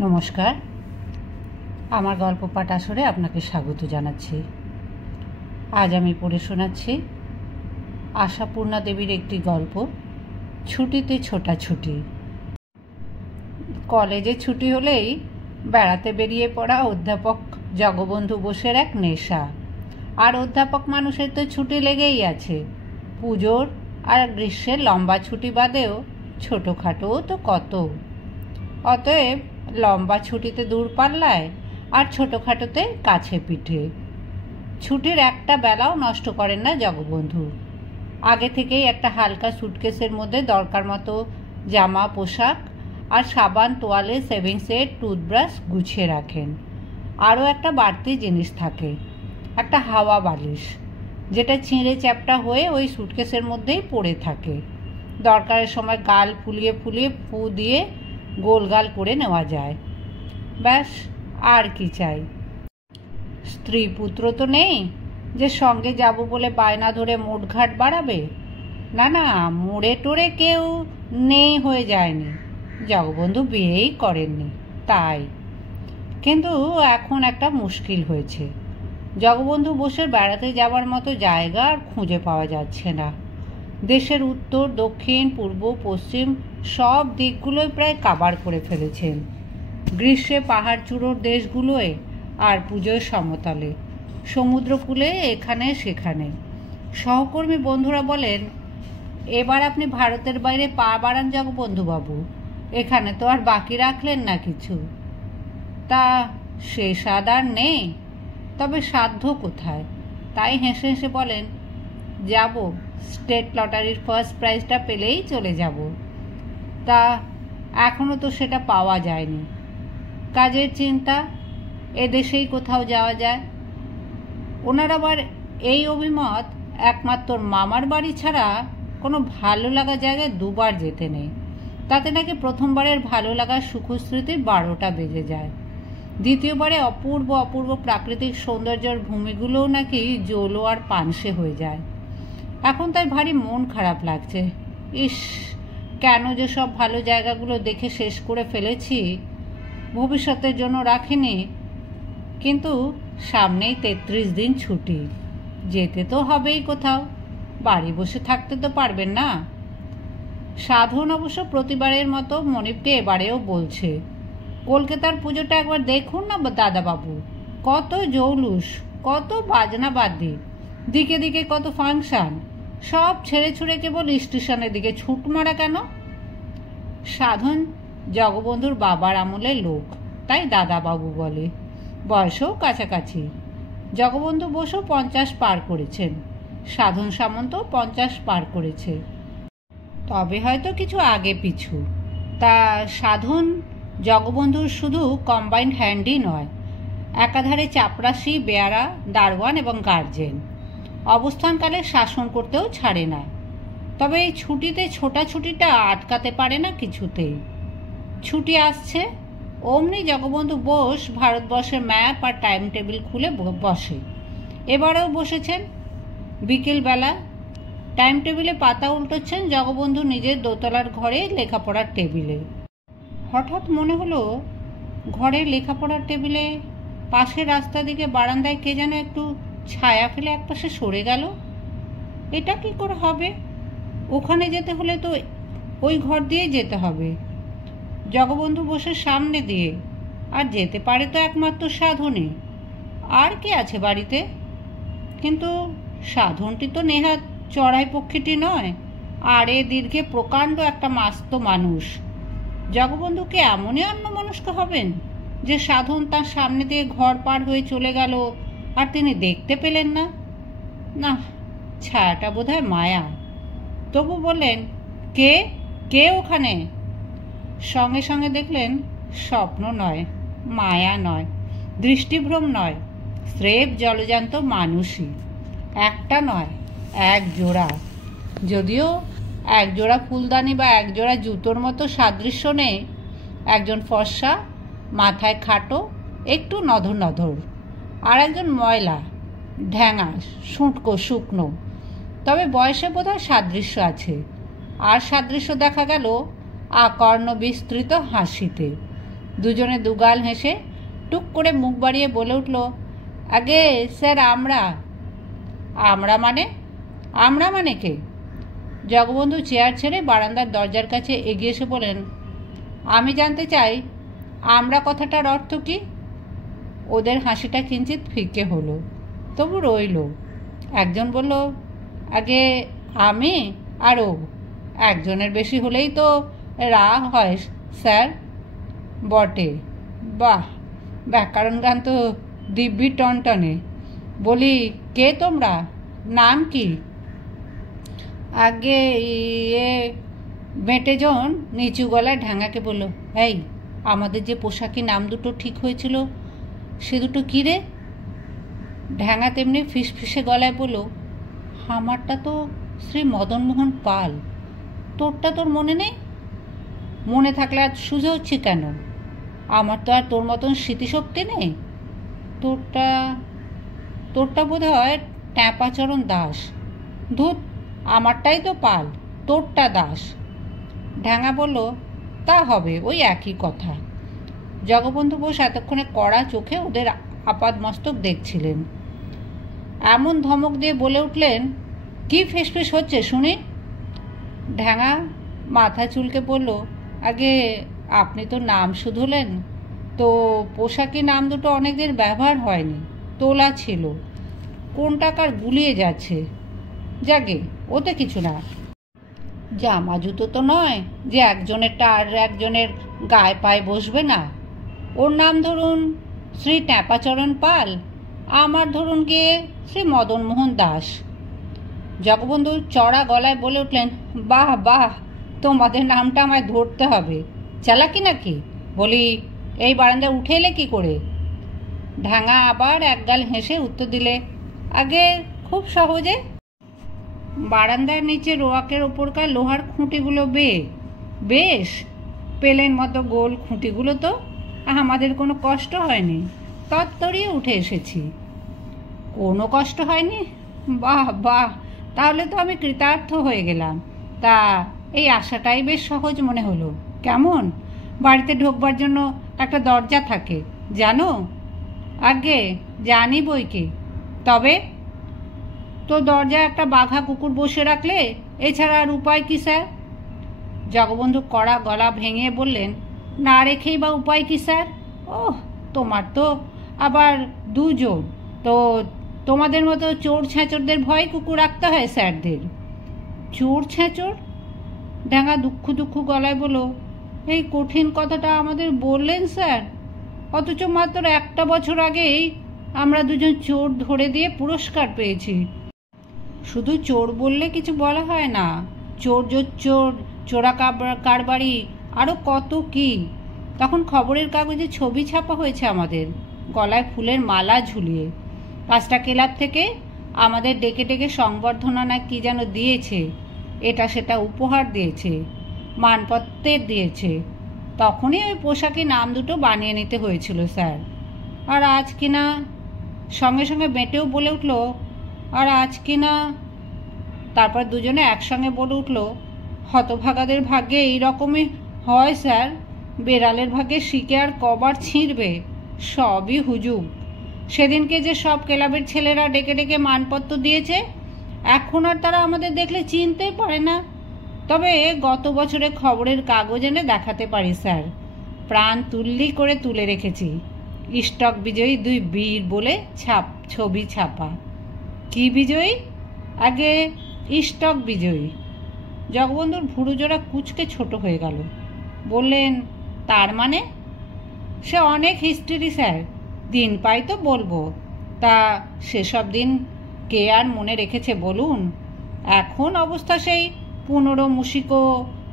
নমস্কার, আমার গল্প পাঠ আসরে আপনাকে স্বাগত জানাচ্ছি। আজ আমি পড়ে শোনাচ্ছি আশাপূর্ণা দেবীর একটি গল্প, ছুটিতে ছোটাছুটি। কলেজে ছুটি হলেই বেড়াতে বেরিয়ে পড়া অধ্যাপক জগবন্ধু বোসের এক নেশা। আর অধ্যাপক মানুষের তো ছুটি লেগেই আছে, পুজোর আর গ্রীষ্মের লম্বা ছুটি বাদেও ছোটোখাটোও তো কত। অতএব লম্বা ছুটিতে দূরপাল্লায় আর ছোটোখাটোতে কাছে পিঠে। ছুটির একটা বেলাও নষ্ট করেন না জগবন্ধু। আগে থেকেই একটা হালকা সুটকেসের মধ্যে দরকার মতো জামা, পোশাক আর সাবান, তোয়ালে, সেভিং সেট, টুথব্রাশ গুছিয়ে রাখেন। আরও একটা বাড়তি জিনিস থাকে, একটা হাওয়া বালিশ, যেটা ছিঁড়ে চ্যাপটা হয়ে ওই সুটকেসের মধ্যেই পড়ে থাকে। দরকারের সময় গাল ফুলিয়ে ফুলিয়ে ফু দিয়ে গোলগাল করে নেওয়া যায়। ব্যাস, আর কি চাই? স্ত্রী পুত্র তো নেই যে সঙ্গে যাব বলে বায়না ধরে মোটঘাট বাড়াবে। না না, মোড়ে টোড়ে কেউ নেই হয়ে যায়নি, জগবন্ধু বিয়েই করেননি তাই। কিন্তু এখন একটা মুশকিল হয়েছে, জগবন্ধু বোসের বেড়াতে যাওয়ার মতো জায়গা আর খুঁজে পাওয়া যাচ্ছে না। দেশের উত্তর, দক্ষিণ, পূর্ব, পশ্চিম সব দিকগুলোই প্রায় কাবার করে ফেলেছেন। গ্রীষ্মে পাহাড় চূড়োর দেশগুলোয় আর পুজোয় সমতলে, সমুদ্রকূলে এখানে সেখানে। সহকর্মী বন্ধুরা বলেন, এবার আপনি ভারতের বাইরে পা বাড়ান জগবন্ধুবাবু, এখানে তো আর বাকি রাখলেন না কিছু। তা সে স্বাদ আর নেই, তবে সাধ্য কোথায়? তাই হেসে হেসে বলেন, যাব, স্টেট লটারির ফার্স্ট প্রাইজটা পেলেই চলে যাব। তা এখনও তো সেটা পাওয়া যায়নি। কাজের চিন্তা, এদেশেই কোথাও যাওয়া যায়। ওনার আবার এই অভিমত, একমাত্র মামার বাড়ি ছাড়া কোনো ভালো লাগা জায়গায় দুবার যেতে নেই। তাতে নাকি প্রথমবারের ভালো লাগার সুখস্মৃতির 12টা বেজে যায়। দ্বিতীয়বারে অপূর্ব অপূর্ব প্রাকৃতিক সৌন্দর্যের ভূমিগুলোও নাকি জলো আর পানসে হয়ে যায়। এখন তাই ভারী মন খারাপ লাগছে। ইস, কেন যে সব ভালো জায়গাগুলো দেখে শেষ করে ফেলেছি, ভবিষ্যতের জন্য রাখিনি। কিন্তু সামনেই 33 দিন ছুটি, যেতে তো হবেই কোথাও, বাড়ি বসে থাকতে তো পারবেন না। সাধন অবশ্য প্রতিবারের মতো মনিবকে এবারেও বলছে, কলকাতার পুজোটা একবার দেখুন না দাদাবাবু, কত জৌলুস, কত বাজনা বাদ্যি, দিকে দিকে কত ফাংশন, সব ছেড়ে ছুড়ে কেবল স্টেশনের দিকে ছুট মারা কেন? সাধন জগবন্ধুর বাবার আমলের লোক, তাই দাদাবাবু বলে। বয়সও কাছাকাছি। জগবন্ধু বোসও 50 পার করেছেন, সাধন সামন্ত 50 পার করেছে, তবে হয়তো কিছু আগে পিছু। তা সাধন জগবন্ধুর শুধু কম্বাইন্ড হ্যান্ডই নয়, একাধারে চাপরাশি, বেয়ারা, দারোয়ান এবং গার্জেন। অবস্থানকালে শাসন করতেও ছাড়ে না। তবে এই ছুটিতে ছোটাছুটিটা আটকাতে পারে না কিছুতেই। ছুটি আসছে, অমনি জগবন্ধু বোস ভারতবর্ষের ম্যাপ আর টাইম টেবিল খুলে বসে। এবারেও বসেছেন। বিকেলবেলা টাইম টেবিলে পাতা উল্টোচ্ছেন জগবন্ধু নিজের দোতলার ঘরে লেখাপড়ার টেবিলে। হঠাৎ মনে হলো, ঘরের লেখাপড়ার টেবিলে পাশের রাস্তা দিকে বারান্দায় কে যেন একটু ছায়া ফেলে একপাশে সরে গেল। এটা কি করে হবে? ওখানে যেতে হলে তো ওই ঘর দিয়ে যেতে হবে, জগবন্ধু বোসের সামনে দিয়ে। আর যেতে পারে তো একমাত্র সাধনে, আর কে আছে বাড়িতে? কিন্তু সাধনটি তো নেহাত চড়াই পক্ষীটি নয়, আর এ দীর্ঘে প্রকাণ্ড একটা মাস্ত মানুষ। জগবন্ধুকে এমনই অন্যমনস্ক হবেন যে সাধন তার সামনে দিয়ে ঘর পার হয়ে চলে গেল আর তিনি দেখতে পেলেন না? না, ছায়াটা বোধহয় মায়া। তবু বললেন, কে কে ওখানে? সঙ্গে সঙ্গে দেখলেন, স্বপ্ন নয়, মায়া নয়, দৃষ্টিভ্রম নয়, স্রেফ জলজান্ত মানুষই। একটা নয়, এক জোড়া। যদিও এক জোড়া ফুলদানি বা এক জোড়া জুতোর মতো সাদৃশ্য নেই। একজন ফর্সা, মাথায় খাটো, একটু নধর নধর, আর একজন ময়লা, ঢ্যাঙা, শুঁটকো, শুকনো। তবে বয়সে বোধহয় সাদৃশ্য আছে। আর সাদৃশ্য দেখা গেল আকর্ণ বিস্তৃত হাসিতে। দুজনে দুগাল হেসে টুক করে মুখ বাড়িয়ে বলে উঠল, আগে স্যার আমরা। আমরা মানে কে? জগবন্ধু চেয়ার ছেড়ে বারান্দার দরজার কাছে এগিয়ে এসে বলেন, আমি জানতে চাই আমরা কথাটার অর্থ কি? ওদের হাসিটা কিঞ্চিত ফিকে হলো, তবু রইল। একজন বলল, আগে আমি আর ও, একজনের বেশি হলেই তো রাগ হয় স্যার। বটে, বাহ, ব্যাকরণ গান তো দিব্যি টনটনে। বলি, কে তোমরা? নাম কি? আগে বেটেজন নিচু গলায় ঢ্যাঙাকে বলল, এই আমাদের যে পোশাকি নাম দুটো ঠিক হয়েছিল সে দুটো কী রে? ঢ্যাঙা তেমনি ফিসফিসে গলায় বলল, আমারটা তো শ্রী মদনমোহন পাল। তোরটা তোর মনে নেই? মনে থাকলে আর সুঝে হচ্ছে কেন? আমার তো আর তোর মতন স্মৃতিশক্তি নেই। তোরটা বোধ হয় ট্যাপাচরণ দাস। ধুত, আমারটাই তো পাল, তোরটা দাস। ঢ্যাঙা বলল, তা হবে, ওই একই কথা। জগবন্ধু বোস এতক্ষণে কড়া চোখে ওদের আপাদমস্তক দেখছিলেন। এমন ধমক দিয়ে বলে উঠলেন, কি ফিসফিস হচ্ছে শুনি? ঢ্যাঙা মাথা চুলকে বলল, আগে আপনি তো নাম শুধলেন, তো পোশাকি নাম দুটো অনেকদিন ব্যবহার হয়নি, তোলা ছিল, কোনটাকার গুলিয়ে যাচ্ছে। যাগে, ওতে কিছু না। জামা জুতো তো নয় যে একজনেরটা আর একজনের গায়ে পায়ে বসবে না। ওর নাম ধরুন শ্রী ট্যাপাচরণ পাল, আমার ধরুন গিয়ে শ্রী মদনমোহন দাস। জগবন্ধু চড়া গলায় বলে উঠলেন, বাহ বাহ, তোমাদের নামটা আমায় ধরতে হবে। চালাকি নাকি? বলি, এই বারান্দায় উঠে এলে কি করে? ঢ্যাঙা আবার একগাল হেসে উত্তর দিলে, আগে খুব সহজে। বারান্দার নিচে রোয়াকের ওপরকার লোহার খুঁটিগুলো বেশ পেলেন মতো গোল খুঁটিগুলো, তো আমাদের কোনো কষ্ট হয়নি, তত্তরিয়ে উঠে এসেছি। কোনো কষ্ট হয়নি? বাহ বাহ, তাহলে তো আমি কৃতার্থ হয়ে গেলাম। তা এই আশাটাই বেশ সহজ মনে হলো। কেমন? বাড়িতে ঢোকবার জন্য একটা দরজা থাকে, জানো? আগে জানি বই কি, তবে তো দরজায় একটা বাঘা কুকুর বসে রাখলে এছাড়া আর উপায় কি স্যার? জগবন্ধু কড়া গলা ভেঙে বললেন, না রেখেই বা উপায় কি স্যার? ওহ, তোমার তো আবার দুজন, তো তোমাদের মতো চোর ছেঁচড়দের ভয় কুকুর রাখতে হয় স্যারদের। চোর ছেঁচড়? ঢ্যাঙা দুঃখ গলায় বলল, এই কঠিন কথাটা আমাদের বললেন স্যার, অথচ মাত্র একটা বছর আগেই আমরা দুজন চোর ধরে দিয়ে পুরস্কার পেয়েছি। শুধু চোর বললে কিছু বলা হয় না, চোর চোরা কারবারি, আরও কত কি। তখন খবরের কাগজে ছবি ছাপা হয়েছে আমাদের, গলায় ফুলের মালা ঝুলিয়ে। 5টা ক্লাব থেকে আমাদের ডেকে ডেকে সংবর্ধনা না কি যেন দিয়েছে, এটা সেটা উপহার দিয়েছে, মানপত্রের দিয়েছে। তখনই ওই পোশাকি নাম দুটো বানিয়ে নিতে হয়েছিল স্যার। আর আজ কিনা, সঙ্গে সঙ্গে বেঁটেও বলে উঠল, আর আজ কিনা। তারপর দুজনে একসঙ্গে বলে উঠল, হতভাগাদের ভাগ্যে এইরকমই হয় স্যার, বেড়ালের ভাগ্যে শিকে আর কবার ছিঁড়বে, সবই হুজুগ। সেদিনকে যে সব ক্লাবের ছেলেরা ডেকে ডেকে মানপত্র দিয়েছে, এখন আর তারা আমাদের দেখলে চিনতেই পারে না। তবে গত বছরে খবরের কাগজ এনে দেখাতে পারি স্যার, প্রাণ তুল্লি করে তুলে রেখেছি, স্টক বিজয়ী 2 বীর বলে ছবি ছাপা। কি বিজয়ী? আগে স্টক বিজয়ী। জগবন্ধুর ভুরুজোড়া কুচকে ছোট হয়ে গেল। বললেন, তার মানে? সে অনেক হিস্ট্রি স্যার, দিন পাই তো বলবো। তা সেসব দিন কে আর মনে রেখেছে বলুন? এখন অবস্থা সেই 15 মুশিকো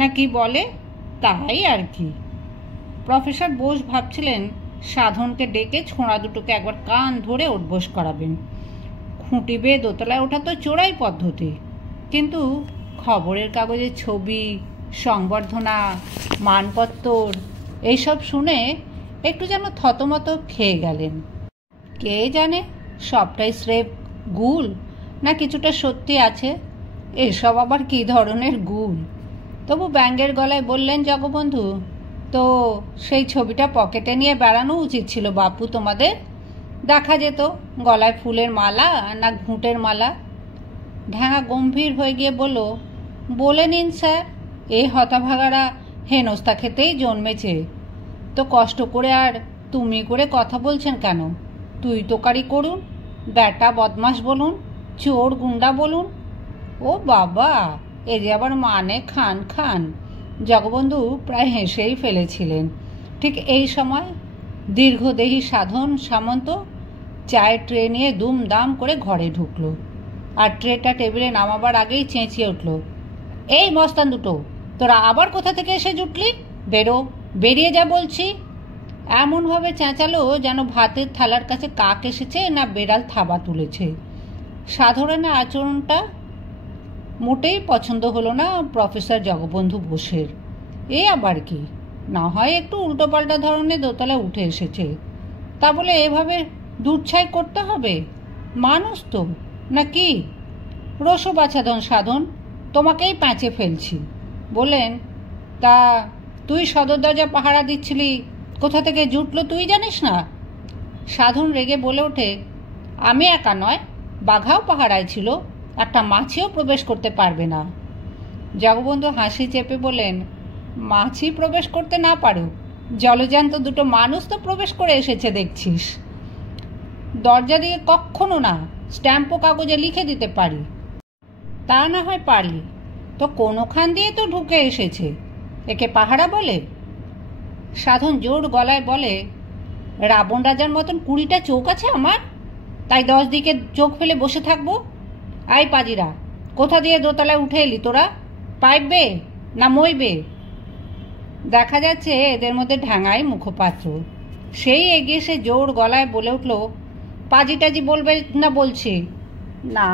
নাকি বলে, তাই আর কি। প্রফেসর বোস ভাবছিলেন সাধনকে ডেকে ছোঁড়া দুটোকে একবার কান ধরে উঠবোস করাবেন। খুঁটি বেয়ে দোতলায় ওঠা তো চোরাই পদ্ধতি, কিন্তু খবরের কাগজের ছবি, সংবর্ধনা, মানপত্র এইসব শুনে একটু যেন থতমত খেয়ে গেলেন। কে জানে সবটাই স্রেফ গুল না কিছুটা সত্যি আছে, এসব আবার কী ধরনের গুল? তবু ব্যঙ্গের গলায় বললেন জগবন্ধু, তো সেই ছবিটা পকেটে নিয়ে বেড়ানো উচিত ছিল বাপু তোমাদের। দেখা যেত গলায় ফুলের মালা না ঘুঁটের মালা। ঢ্যাঙা গম্ভীর হয়ে গিয়ে বলল, বলে নিন স্যার, এই হতভাগারা হেনস্তা খেতেই জন্মেছে। তো কষ্ট করে আর তুমি করে কথা বলছেন কেন? তুই তোকারি করুন, ব্যাটা বদমাস বলুন, চোর গুন্ডা বলুন। ও বাবা, এ যে আবার মানে খান খান। জগবন্ধু প্রায় হেসেই ফেলেছিলেন। ঠিক এই সময় দীর্ঘদেহী সাধন সামন্ত চায়ের ট্রে নিয়ে দুমদাম করে ঘরে ঢুকলো, আর ট্রেটা টেবিলে নামাবার আগেই চেঁচিয়ে উঠল, এই মস্তান দুটো, তোরা আবার কোথা থেকে এসে জুটলি? বেরো, বেরিয়ে যা বলছি। এমনভাবে চেঁচালো যেন ভাতের থালার কাছে কাক এসেছে না বেড়াল থাবা তুলেছে। সাধারণের আচরণটা মোটেই পছন্দ হলো না প্রফেসর জগবন্ধু বোসের। এ আবার কি, না হয় একটু উল্টোপাল্টা ধরনের দোতলায় উঠে এসেছে, তা বলে এভাবে দুধছাই করতে হবে? মানুষ তো নাকি? রসবাছাধন সাধন, তোমাকেই প্যাঁচে ফেলছি। বললেন, তা তুই সদর দরজা পাহারা দিচ্ছিলি, কোথা থেকে জুটলো তুই জানিস না? সাধন রেগে বলে ওঠে, আমি একা নয়, বাঘাও পাহারায় ছিল, একটা মাছিও প্রবেশ করতে পারবে না। জগবন্ধু হাসি চেপে বলেন, মাছি প্রবেশ করতে না পারুক, জলজান্ত দুটো মানুষ তো প্রবেশ করে এসেছে দেখছিস। দরজা দিয়ে কখনো না, স্ট্যাম্পও কাগজে লিখে দিতে পারি। তা না হয় পারলি, তো কোনোখান দিয়ে তো ঢুকে এসেছে, একে পাহারা বলে? সাধন জোর গলায় বলে, রাবণ রাজার মতন 20টা চোখ আছে আমার, তাই 10 দিকে চোখ ফেলে বসে থাকবো? আই পাজিরা, কোথা দিয়ে দোতলায় উঠে এলি তোরা? পাইবে না মইবে? দেখা যাচ্ছে এদের মধ্যে ঢ্যাঙাই মুখপাত্র। সেই এগিয়ে সে জোর গলায় বলে উঠল, পাজি টাজি বলবে না বলছি? না,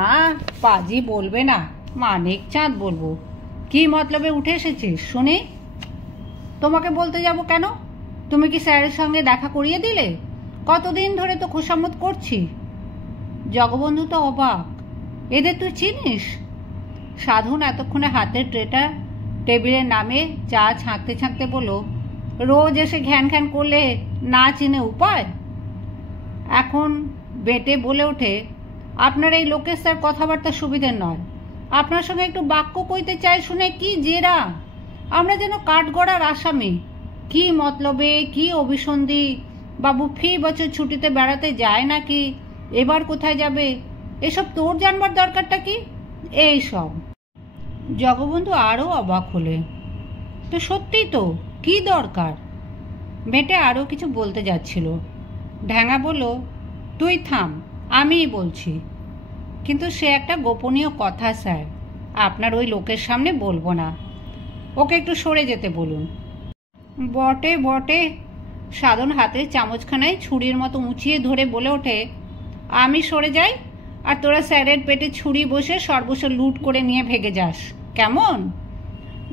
পাজি বলবে না, মানিক চাঁদ বলবো। কি মতলবে উঠে এসেছিস শুনি? তোমাকে বলতে যাব কেন? তুমি কি স্যারের সঙ্গে দেখা করিয়ে দিলে? কতদিন ধরে তো খোসামত করছি। জগবন্ধু তো অবাক, এদের তুই চিনিস? সাধন এতক্ষণে হাতের ট্রেটা টেবিলে নামে চা ছাঁকতে ছাঁকতে বলল, রোজ এসে ঘ্যান ঘ্যান করলে না চিনে উপায়? এখন বেটে বলে ওঠে, আপনার এই লোকের স্যার কথাবার্তা সুবিধের নয়, আপনার সঙ্গে একটু বাক্য কইতে চাই শুনে কি জেরা, আমরা যেন কাঠগড়ার আসামি। কি মতলবে, কি অভিসন্ধি? বাবু ফি বছর ছুটিতে বেড়াতে যায় নাকি, এবার কোথায় যাবে, এসব তোর জানবার দরকারটা কি? এই সব। জগবন্ধু আরও অবাক হলে, তো সত্যিই তো, কি দরকার? বেটে আরও কিছু বলতে যাচ্ছিল। ঢ্যাঙা বলল, তুই থাম, আমিই বলছি। কিন্তু সে একটা গোপনীয় কথা স্যার, আপনার ওই লোকের সামনে বলবো না, ওকে একটু সরে যেতে বলুন। বটে বটে। সাধন হাতের চামচখানায় ছুরির মতো উঁচিয়ে ধরে বলে ওঠে, আমি সরে যাই, আর তোরা স্যারের পেটে ছুরি বসে সর্বস্ব লুট করে নিয়ে ভেগে যাস, কেমন?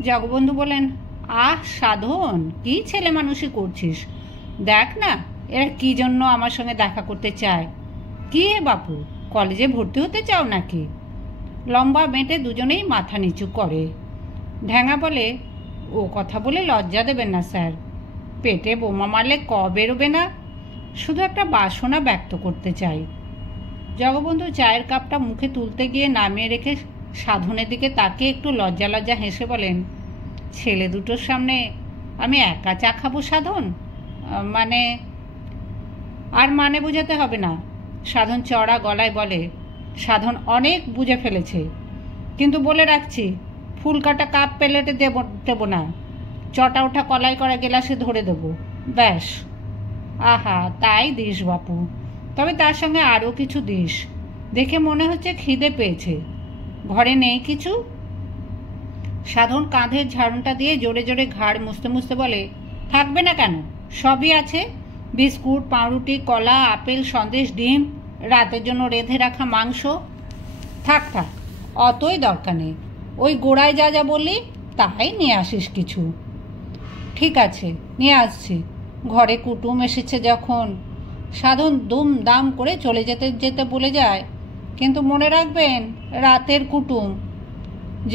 জগবন্ধু বলেন, আহ সাধন, কি ছেলে মানুষই করছিস? দেখ না এরা কি জন্য আমার সঙ্গে দেখা করতে চায়। কি হে বাপু, কলেজে ভর্তি হতে চাও নাকি? লম্বা বেঁটে দুজনেই মাথা নিচু করে। ঢ্যাঙা বলে, ও কথা বলে লজ্জা দেবেন না স্যার, পেটে বোমা মারলে ক বেরোবে না, শুধু একটা বাসনা ব্যক্ত করতে চাই। জগবন্ধু চায়ের কাপটা মুখে তুলতে গিয়ে নামিয়ে রেখে সাধনের দিকে তাকিয়ে একটু লজ্জা লজ্জা হেসে বলেন, ছেলে দুটোর সামনে আমি একা চা খাবো সাধন? মানে? আর মানে বোঝাতে হবে না। সাধন চড়া গলায় বলে, সাধন অনেক বুঝে ফেলেছে, কিন্তু বলে রাখছি, ফুল কাটা কাপ প্লেটে দেব না, চটা ওঠা কলাই করা গেলাসে ধরে দেব, ব্যাস। আহা, তাই দিস বাপু, তবে তার সঙ্গে আরও কিছু দিস, দেখে মনে হচ্ছে খিদে পেয়েছে। ঘরে নেই কিছু? সাধন কাঁধের ঝাড়ুটা দিয়ে জোরে জোরে ঘাড় মুছতে মুছতে বলে, থাকবে না কেন, সবই আছে, বিস্কুট, পাউরুটি, কলা, আপেল, সন্দেশ, ডিম, রাতের জন্য রেঁধে রাখা মাংস। থাক থাক, অতই দরকার নেই, ওই গোড়ায় যা যা বললি তাই নিয়ে আসিস কিছু। ঠিক আছে, নিয়ে আসছি, ঘরে কুটুম এসেছে যখন। সাধন দুম দাম করে চলে যেতে যেতে বলে যায়, কিন্তু মনে রাখবেন, রাতের কুটুম।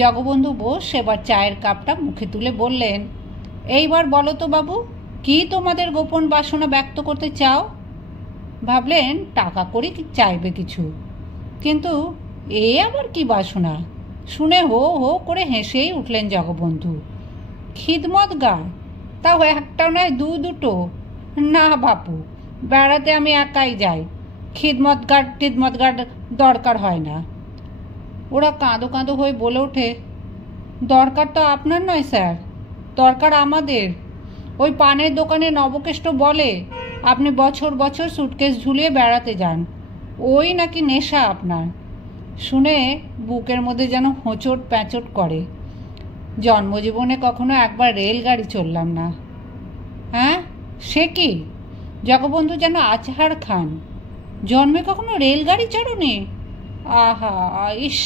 জগবন্ধু বোস এবার চায়ের কাপটা মুখে তুলে বললেন, এইবার বলো তো বাবু, কি তোমাদের গোপন বাসনা ব্যক্ত করতে চাও? ভাবলেন টাকা করি চাইবে কিছু, কিন্তু এ আবার কি বাসনা? শুনে হো হো করে হেসেই উঠলেন জগবন্ধু। খিদমত গার, তাও একটা নয় দুটো? না বাপু, বেড়াতে আমি একাই যাই, খিদমত গার্ড দরকার হয় না। ওরা কাঁদো কাঁদো হয়ে বলে ওঠে, দরকার তো আপনার নয় স্যার, দরকার আমাদের। ওই পানের দোকানে নবকেষ্ট বলে আপনি বছর বছর সুটকেস ঝুলিয়ে বেড়াতে যান, ওই নাকি নেশা আপনার। শুনে বুকের মধ্যে যেন হোঁচট প্যাঁচট করে। জন্মজীবনে কখনো একবার রেলগাড়ি চললাম না। হ্যাঁ, সে কি? জগবন্ধু যেন আছাড় খান। জন্মে কখনো রেলগাড়ি চড়ুনি? আহা, ইস!